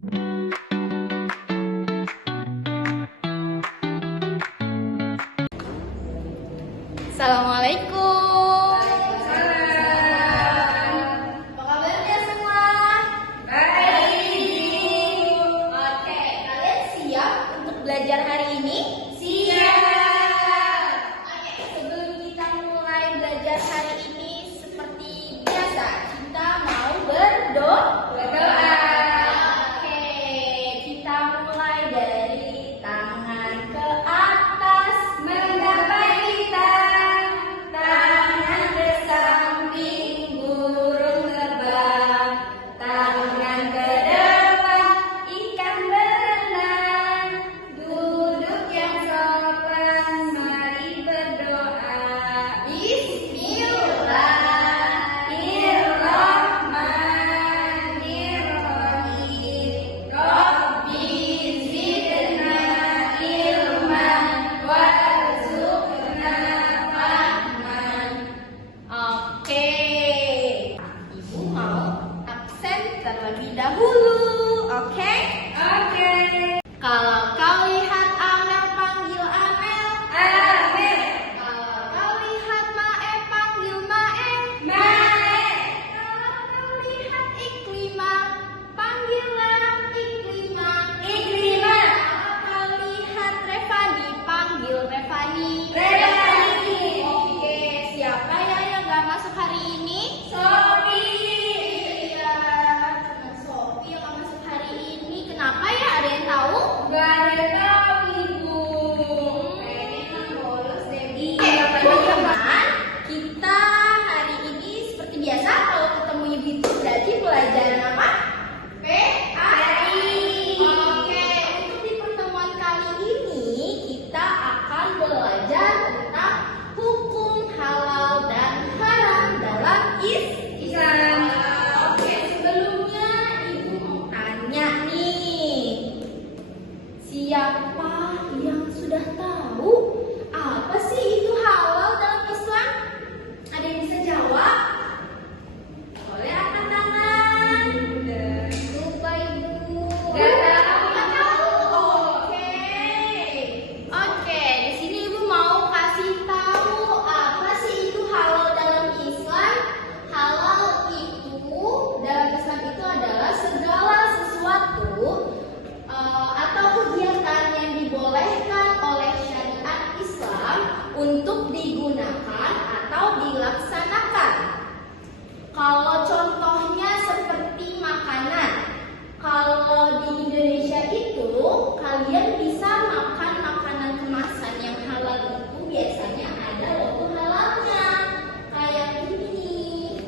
Assalamualaikum. Waalaikumsalam. Apa kabarnya semua? Baik. Oke, kalian siap untuk belajar hari ini? Siap. Oke, sebelum kita mulai belajar hari ini seperti biasa, kita mau berdoa. Oke, kita mulai dari tangan ke atas, Menggapai hitam, tangan ke samping burung terbang, tangan ke depan ikan berenang, duduk yang sopan, mari berdoa. Bismillahirrahmanirrahim. Rabbi zidna ilman warzuqna fahman. Oke, Ibu mau absen terlebih dahulu, oke? Oke. Kalau kau lihat Amel, panggil Amel. Amin. Kalau kau lihat Mae, panggil Mae. Mae. Kalau kau lihat Iklimah, panggillah Iklimah. Iklimah. Kalau kau lihat Revani, panggil Revani. Revani. Oke, siapa ya yang gak masuk hari ini? Sophie. Iya, cuma Sophie yang gak masuk hari ini. Kenapa ya? Ada yang tahu? Gak ada tahu, Ibu. Kayaknya emang bolos deh. Iya, Teman-teman, kita hari ini seperti biasa kalau ketemu ibu itu berarti pelajaran apa? PAI. Oke, untuk di pertemuan kali ini kita akan belajar tentang hukum halal dan haram dalam Islam. Oke, sebelumnya ibu mau tanya nih, siapa yang sudah tahu apa sih itu halal dalam Islam? Ada yang bisa jawab? Boleh angkat tangan. Lupa ibu. Gak tahu. Gak tahu. Oke. Oke, di sini ibu mau kasih tahu apa sih itu halal dalam Islam. Halal itu dalam Islam itu adalah segala sesuatu atau kegiatan yang dibolehkan oleh syariat Islam untuk digunakan atau dilaksanakan. Kalau contohnya seperti makanan, kalau di Indonesia itu kalian bisa makan makanan kemasan yang halal itu biasanya ada logo halalnya. Kayak ini.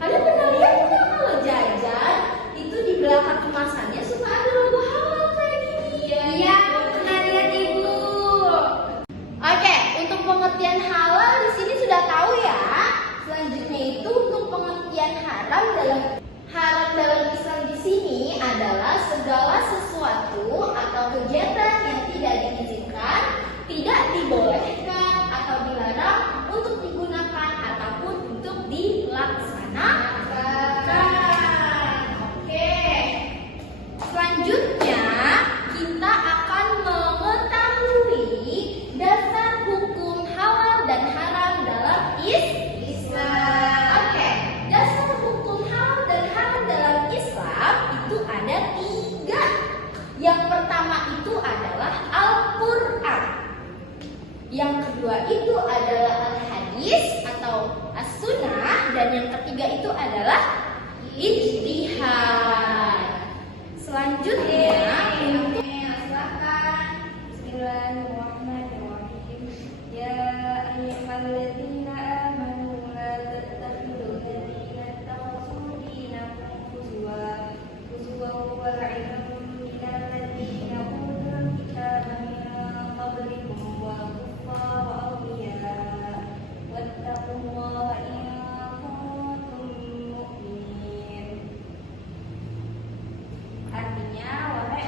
Kalian pernah lihat nggak kalau jajan itu di belakang kemasannya suka ada logo halal kayak gini? Iya, pernah lihat, Ibu. Oke, untuk pengertian halal di sini sudah tahu ya. Selanjutnya itu untuk pengertian haram dalam Islam di sini adalah segala sesuatu atau kegiatan yang tidak diizinkan, tidak dibolehkan atau dilarang untuk digunakan ataupun untuk dilaksanakan. Oke. Selanjutnya, kita akan mengetahui dasar hukum halal dan haram dalam Islam. Oke, dasar hukum halal dan haram dalam Islam itu ada 3. Yang pertama itu adalah Al-Quran. Yang kedua itu adalah Al-Hadis atau As-Sunnah. Dan yang ketiga itu adalah Ijtihad. Selanjutnya untuk Silakan. Bismillahirrahmanirrahim. Ya ayyuhalladzina amanu la tattakhidul ladzina ittakhadhu dinakum huzwa wal 'ilma minal ladzina utul kitaba min qablikum wa kuffara awliya wattaqullaha in kuntum mu'minin. Artinya, wahai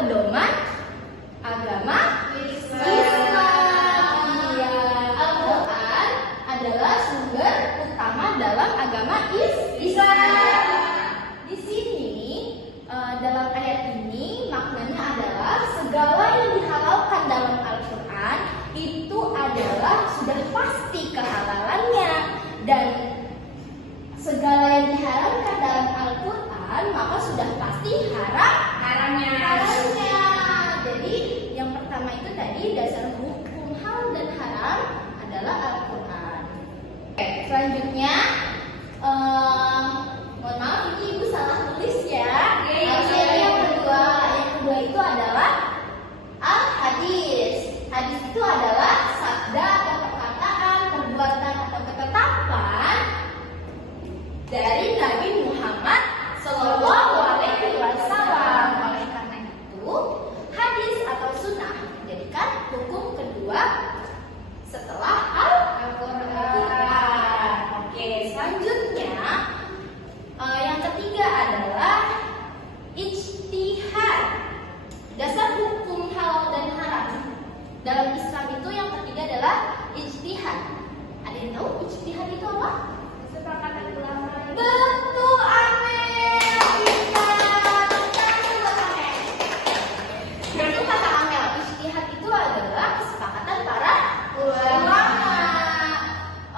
pedoman agama Islam. Iya, Al-Quran adalah sumber utama dalam agama Islam. Di sini dalam ayat ini maknanya adalah segala yang dihalalkan dalam Al-Quran itu adalah sudah pasti kehalalannya, dan segala yang diharamkan dalam Al-Quran maka sudah pasti haramnya. Jadi yang pertama itu tadi dasar hukum halal dan haram adalah Al-Quran. Oke, selanjutnya mohon maaf ini ibu salah tulis ya. Oke, yang kedua itu adalah al-hadis. Hadis itu adalah sabda atau perkataan, perbuatan atau ketetapan dari Nabi Muhammad Sallallahu Alaihi Wasallam. Oleh karena itu, hadis atau sunnah menjadikan hukum kedua setelah Al-Quran. Oke, selanjutnya yang ketiga adalah ijtihad. Dasar hukum halal dan haram dalam Islam itu yang ketiga adalah ijtihad. Ada yang tahu ijtihad itu apa? Kesepakatan ulama. Betul, Amel. Betul kata Amel. Ijtihad itu adalah kesepakatan para ulama.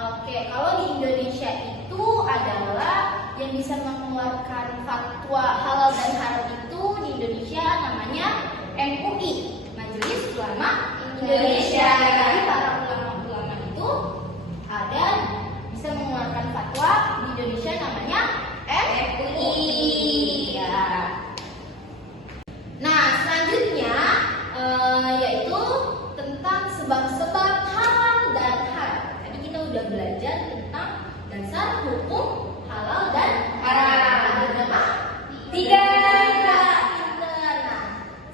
Oke, kalau di Indonesia itu adalah yang bisa mengeluarkan fatwa halal dan haram itu di Indonesia namanya MUI, Majelis Ulama Indonesia. Jadi para ulama-ulama itu ada bisa mengeluarkan fatwa di Indonesia namanya MUI. Ya. Nah, selanjutnya yaitu tentang sebab-sebab halal dan haram. Tadi kita udah belajar tentang dasar hukum halal dan haram. Berapa? 3. Nah,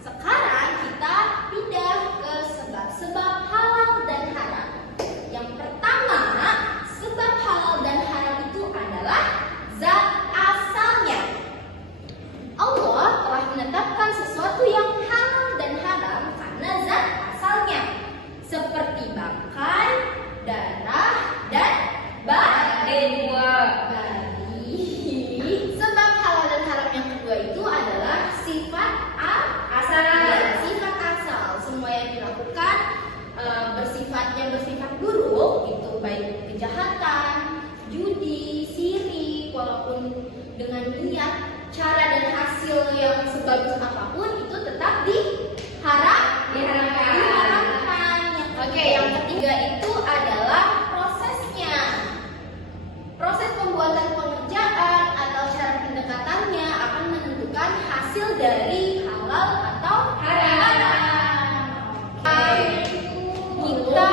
sekarang kita pindah ke sebab-sebab halal dan haram. Yang pertama, sebab halal dan haram itu adalah zat asalnya. Allah telah menetapkan sesuatu yang halal dan haram karena zat asalnya, seperti makan, darah, dan bayi. Sebab halal dan haram yang kedua itu adalah sifat asal. Sifat asal, semua yang dilakukan bersifat buruk itu baik kejahatan, judi, syirik, walaupun dengan niat, cara dan hasil yang sebagus apapun itu tetap diharamkan. Oke, yang ketiga itu adalah prosesnya. Proses pembuatan pekerjaan atau cara pendekatannya akan menentukan hasil dari halal atau haram. Kita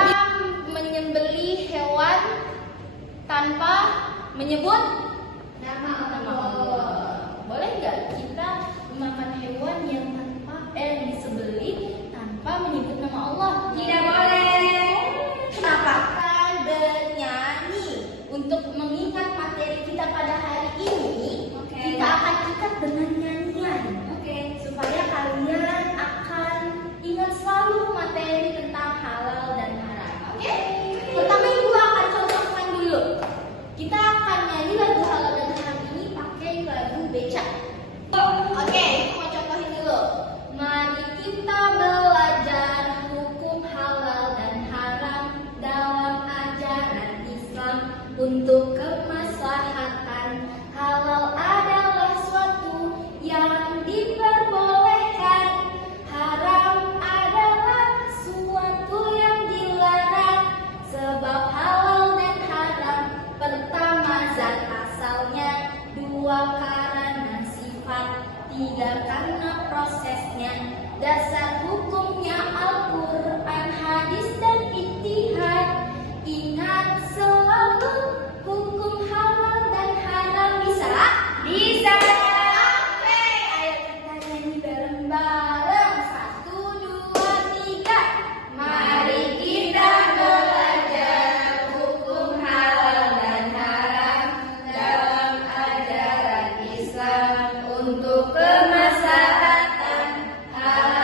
menyembelih hewan tanpa menyebut nama Allah. Boleh nggak kita memakan hewan yang disembelih tanpa menyebut nama Allah? Tidak boleh. Kenapa? Akan bernyanyi untuk mengingat materi kita pada hari ini. Kita akan ikat dengan nyanyian. Supaya kalian akan ingat selalu materi tentang halal dan haram. Pertama ibu akan contohkan dulu. Kita akan nyanyi lagu halal dan haram ini pakai lagu becak. Ibu mau contohin dulu. Mari kita belajar hukum halal dan haram dalam ajaran Islam untuk kemaslahatan. Halal adalah suatu yang diperbolehkan, haram adalah suatu yang dilarang. Sebab halal dan haram, pertama zat asalnya, dua karena sifat, tiga karena prosesnya. Dasar hukumnya Al-Quran, hadis dan ijtihad. Ingat selalu hukum halal dan haram bisa? Bisa. Oke, ayo kita nyanyi bareng-bareng. 1, 2, 3. Mari kita belajar hukum halal dan haram dalam ajaran Islam untuk kemaslahatan. Halal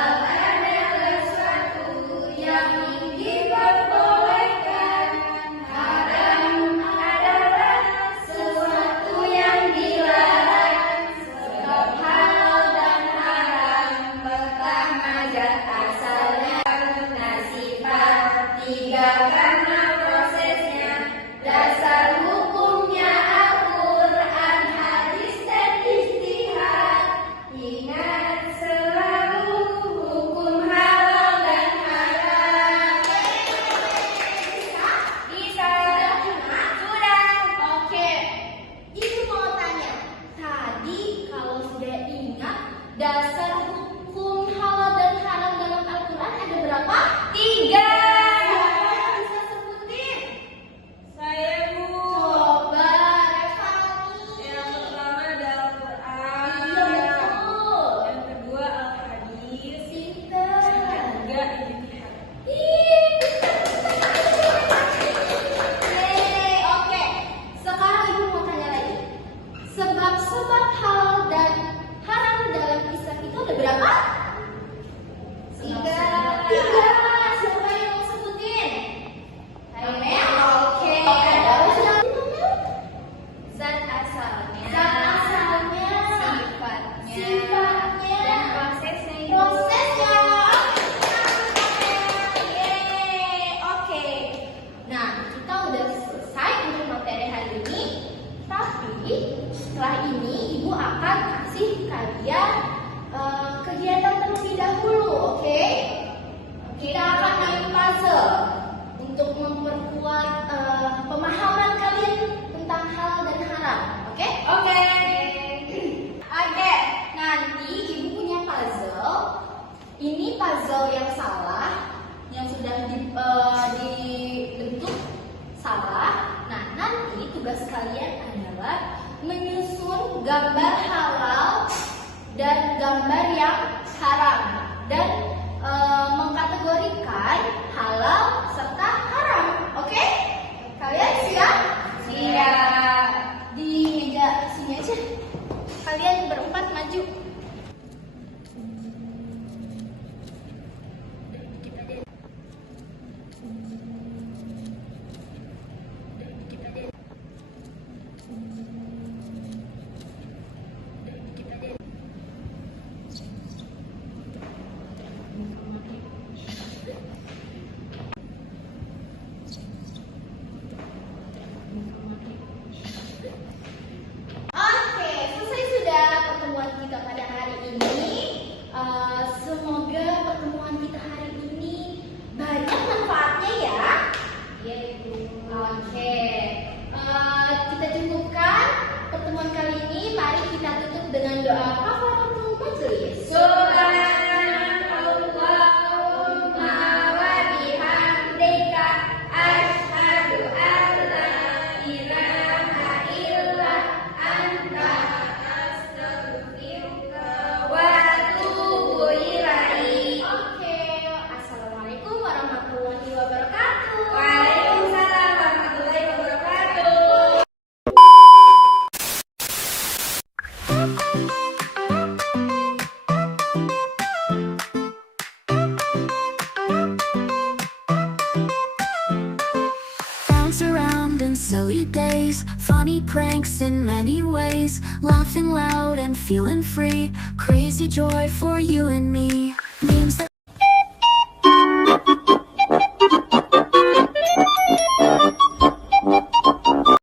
Silly days, funny pranks in many ways, laughing loud and feeling free, crazy joy for you and me.